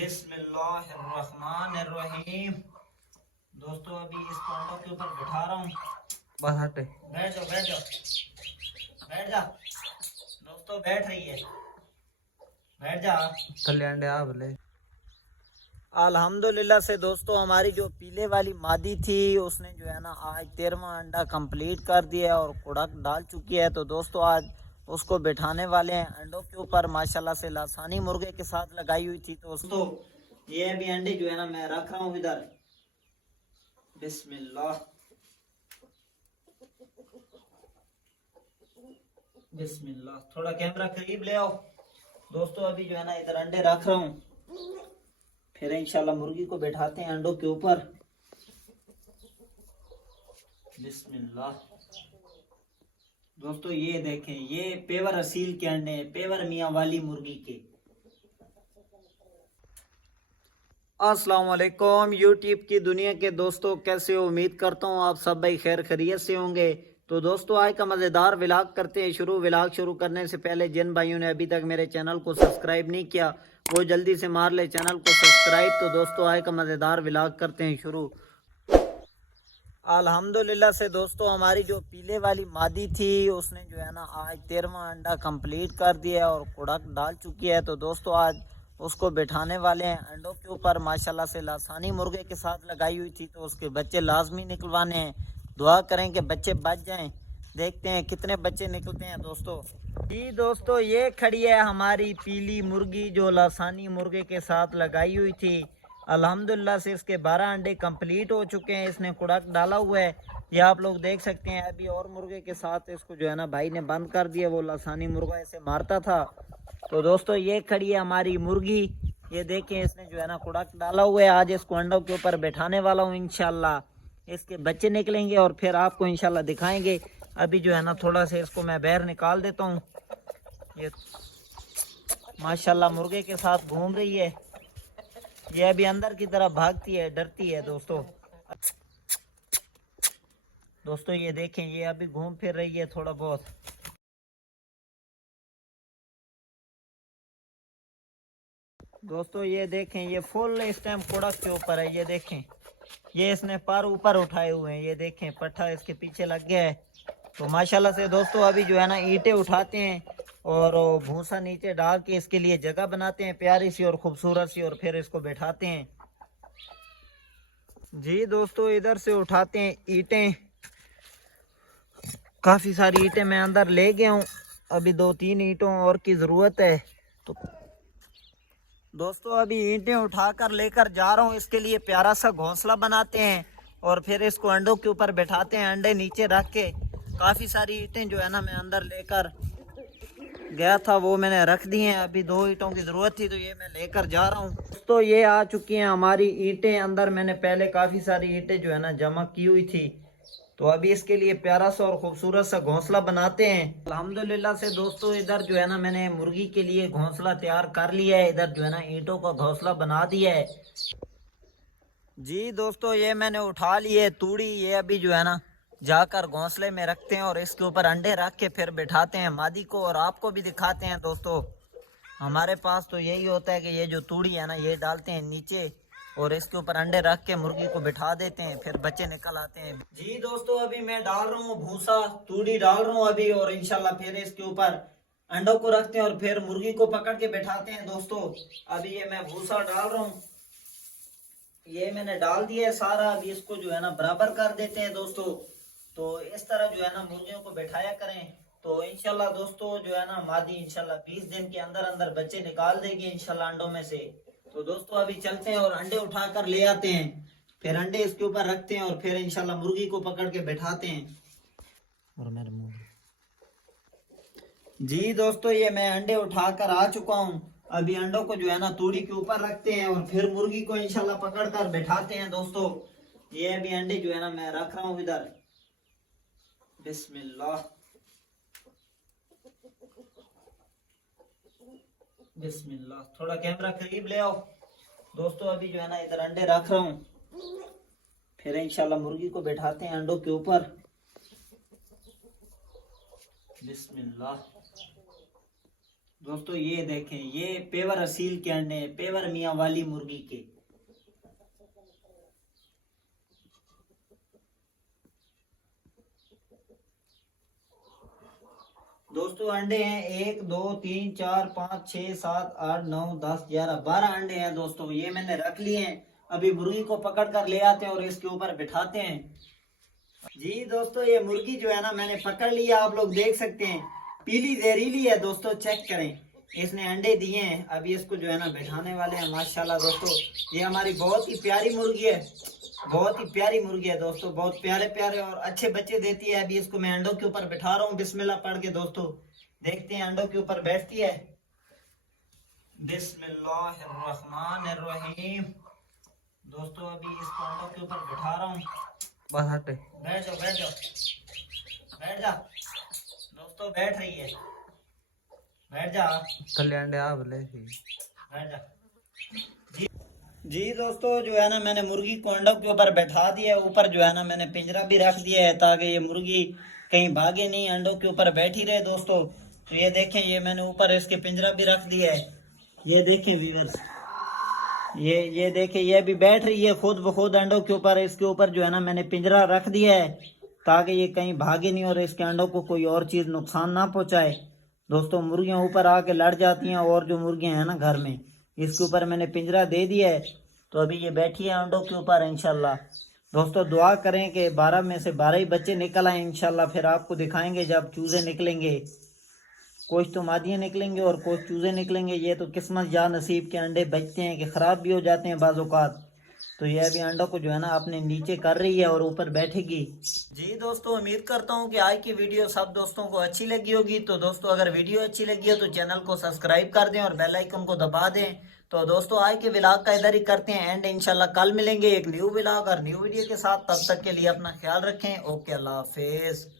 बिस्मिल्लाहिर्रहमानिर्रहीम। दोस्तों अभी इस पांडव के ऊपर बिठा रहा हूँ। बस हटे, बैठ जाओ बैठ जाओ बैठ जा। दोस्तों बैठ रही है, बैठ जा। कल्याण आ बोले। अल्हम्दुलिल्लाह से दोस्तों हमारी जो पीले वाली मादी थी उसने जो है ना आज 13वां अंडा कंप्लीट कर दिया और कुड़क डाल चुकी है। तो दोस्तों आज उसको बिठाने वाले हैं अंडों के ऊपर। माशाल्लाह से लासानी मुर्गे के साथ लगाई हुई थी। तो दोस्तों ये अभी अंडे जो है ना मैं रख रहा हूँ इधर। बिस्मिल्लाह बिस्मिल्लाह। थोड़ा कैमरा करीब ले आओ। दोस्तों अभी जो है ना इधर अंडे रख रहा हूँ, फिर इंशाल्लाह मुर्गी को बैठाते हैं अंडों के ऊपर। बिस्मिल्लाह। दोस्तों ये देखें, ये पेवर असील के अंडे हैं, पेवर मियाँ वाली मुर्गी के। अस्सलाम वालेकुम यूट्यूब की दुनिया के दोस्तों, कैसे हो? उम्मीद करता हूँ आप सब भाई खैर खैरियत से होंगे। तो दोस्तों आज का मज़ेदार व्लॉग करते हैं शुरू। व्लॉग शुरू करने से पहले जिन भाइयों ने अभी तक मेरे चैनल को सब्सक्राइब नहीं किया वो जल्दी से मार ले चैनल को सब्सक्राइब। तो दोस्तों आज का मज़ेदार व्लॉग करते हैं शुरू। अल्हम्दुलिल्लाह से दोस्तों हमारी जो पीले वाली मादी थी उसने जो है ना आज 13वां अंडा कंप्लीट कर दिया और कुड़क डाल चुकी है। तो दोस्तों आज उसको बिठाने वाले हैं अंडों के ऊपर। माशाल्लाह से लासानी मुर्गे के साथ लगाई हुई थी तो उसके बच्चे लाजमी निकलवाने हैं। दुआ करें कि बच्चे बच जाएं। देखते हैं कितने बच्चे निकलते हैं दोस्तों। जी दोस्तों ये खड़ी है हमारी पीली मुर्गी जो लासानी मुर्गे के साथ लगाई हुई थी। अल्हम्दुलिल्लाह से इसके 12 अंडे कंप्लीट हो चुके हैं। इसने कुड़क डाला हुआ है, ये आप लोग देख सकते हैं। अभी और मुर्गे के साथ इसको जो है ना भाई ने बंद कर दिया, वो लासानी मुर्गा ऐसे मारता था। तो दोस्तों ये खड़ी है हमारी मुर्गी, ये देखें इसने जो है ना कुड़क डाला हुआ है। आज इसको अंडों के ऊपर बैठाने वाला हूँ इंशाल्लाह। इसके बच्चे निकलेंगे और फिर आपको इंशाल्लाह दिखाएंगे। अभी जो है ना थोड़ा सा इसको मैं बाहर निकाल देता हूँ। ये माशाल्लाह मुर्गे के साथ घूम रही है, ये अभी अंदर की तरफ भागती है, डरती है दोस्तों। दोस्तों ये देखें ये अभी घूम फिर रही है थोड़ा बहुत। दोस्तों ये देखें ये फुल इस टाइम कुड़क के ऊपर है। ये देखें ये इसने पर ऊपर उठाए हुए हैं, ये देखें पट्टा इसके पीछे लग गया है। तो माशाल्लाह से दोस्तों अभी जो है ना ईंटें उठाते हैं और भूसा नीचे डाल के इसके लिए जगह बनाते हैं प्यारी सी और खूबसूरत सी, और फिर इसको बैठाते हैं। जी दोस्तों इधर से उठाते हैं ईंटें, काफ़ी सारी ईंटें मैं अंदर ले गया हूँ। अभी 2-3 ईंटों और की ज़रूरत है। तो दोस्तों अभी ईंटें उठाकर लेकर जा रहा हूँ। इसके लिए प्यारा सा घोंसला बनाते हैं और फिर इसको अंडों के ऊपर बैठाते हैं, अंडे नीचे रख के। काफ़ी सारी ईंटें जो है ना मैं अंदर लेकर गया था वो मैंने रख दी हैं। अभी 2 ईंटों की ज़रूरत थी तो ये मैं लेकर जा रहा हूँ। तो ये आ चुकी हैं हमारी ईंटें अंदर। मैंने पहले काफ़ी सारी ईंटें जो है ना जमा की हुई थी। तो अभी इसके लिए प्यारा सा और खूबसूरत सा घोंसला बनाते हैं। अल्हम्दुलिल्लाह से दोस्तों इधर जो है ना मैंने मुर्गी के लिए घोंसला तैयार कर लिया है। इधर जो है ना ईंटों का घोंसला बना दिया है। जी दोस्तों ये मैंने उठा ली है तूड़ी, ये अभी जो है ना जाकर घोंसले में रखते हैं और इसके ऊपर अंडे रख के फिर बिठाते हैं मादी को और आपको भी दिखाते हैं। दोस्तों हमारे पास तो यही होता है कि ये जो तूड़ी है ना ये डालते हैं नीचे और इसके ऊपर अंडे रख के मुर्गी को बिठा देते हैं, फिर बच्चे निकल आते हैं। जी दोस्तों अभी मैं डाल रहा हूँ भूसा, तूड़ी डाल रहा हूँ अभी, और इंशाल्लाह फिर इसके ऊपर अंडों को रखते हैं और फिर मुर्गी को पकड़ के बैठाते हैं। दोस्तों अभी ये मैं भूसा डाल रहा हूँ, ये मैंने डाल दिया है सारा। अभी इसको जो है ना बराबर कर देते हैं दोस्तों। तो इस तरह जो है ना मुर्गियों को बैठाया करें। तो इंशाल्लाह दोस्तों जो है ना मादी इंशाल्लाह 20 दिन के अंदर अंदर बच्चे निकाल देगी इंशाल्लाह अंडों में से। तो दोस्तों अभी चलते हैं और अंडे उठाकर ले आते हैं, फिर अंडे इसके ऊपर रखते हैं और फिर इंशाल्लाह मुर्गी को पकड़ के बैठाते हैं। और मेरे मुंह जी दोस्तों ये मैं अंडे उठाकर आ चुका हूँ। अभी अंडों को जो है ना तूड़ी के ऊपर रखते हैं और फिर मुर्गी को इंशाल्लाह पकड़कर बैठाते हैं। दोस्तों ये अभी अंडे जो है ना मैं रख रहा हूँ इधर। बिस्मिल्लाह बिस्मिल्लाह। थोड़ा कैमरा करीब ले आओ। दोस्तों अभी जो है ना इधर अंडे रख रहा हूँ, फिर इंशाल्लाह मुर्गी को बैठाते हैं अंडों के ऊपर। बिस्मिल्लाह। दोस्तों ये देखें, ये पेवर असील के अंडे हैं, पेवर मियाँ वाली मुर्गी के। दोस्तों अंडे हैं 1 2 3 4 5 6 7 8 9 10 11 12 अंडे हैं दोस्तों। ये मैंने रख लिए हैं। अभी मुर्गी को पकड़ कर ले आते हैं और इसके ऊपर बिठाते हैं। जी दोस्तों, ये मुर्गी जो है ना मैंने पकड़ लिया, आप लोग देख सकते हैं, पीली जहरीली है दोस्तों, चेक करें। इसने अंडे दिए हैं, अभी इसको जो है ना बिठाने वाले हैं। माशाल्लाह दोस्तों, ये हमारी बहुत ही प्यारी मुर्गी है, बहुत ही प्यारी मुर्गी है दोस्तों, बहुत प्यारे प्यारे और अच्छे बच्चे देती है। अभी इसको मैं अंडों के ऊपर बिठा रहा हूँ, बिस्मिल्लाह पढ़ के दोस्तों, देखते हैं अंडों के ऊपर बैठती है। बिस्मिल्लाहिर्रहमानिर्रहीम। दोस्तों अभी इसको अंडों के ऊपर बिठा रहा हूँ। बस हटे, बैठ जाओ बैठ जाओ बैठ जा दोस्तों, बैठ रही है, बैठ जा, कल्याण बैठ जा। जी दोस्तों, जो है ना मैंने मुर्गी को अंडों के ऊपर बैठा दिया है। ऊपर जो है ना मैंने पिंजरा भी रख दिया है ताकि ये मुर्गी कहीं भागे नहीं, अंडों के ऊपर बैठी रहे दोस्तों। तो ये देखें, ये मैंने ऊपर इसके पिंजरा भी रख दिया है। ये देखें व्यूअर्स, ये देखें, ये भी बैठ रही है खुद ब खुद अंडों के ऊपर। इसके ऊपर जो है ना मैंने पिंजरा रख दिया है ताकि ये कहीं भागे नहीं और इसके अंडों को कोई और चीज़ नुकसान ना पहुंचाए। दोस्तों मुर्गियां ऊपर आके लड़ जाती हैं, और जो मुर्गियां हैं ना घर में, इसके ऊपर मैंने पिंजरा दे दिया है। तो अभी ये बैठी है अंडों के ऊपर इंशाल्लाह। दोस्तों दुआ करें कि 12 में से 12 ही बच्चे निकल आए इंशाल्लाह। फिर आपको दिखाएंगे जब चूजे निकलेंगे, कुछ तो मादियाँ निकलेंगे और कुछ चूजे निकलेंगे। ये तो किस्मत या नसीब के अंडे बचते हैं कि ख़राब भी हो जाते हैं बाज़ औक़ात। तो ये अभी अंडों को जो है ना अपने नीचे कर रही है और ऊपर बैठेगी। जी दोस्तों, उम्मीद करता हूँ कि आज की वीडियो सब दोस्तों को अच्छी लगी होगी। तो दोस्तों अगर वीडियो अच्छी लगी हो तो चैनल को सब्सक्राइब कर दें और बेल आइकन को दबा दें। तो दोस्तों आज के व्लॉग का इधर ही करते हैं एंड। इंशाल्लाह कल मिलेंगे एक न्यू व्लॉग और न्यू वीडियो के साथ। तब तक के लिए अपना ख्याल रखें। ओके, अल्लाह हाफिज़।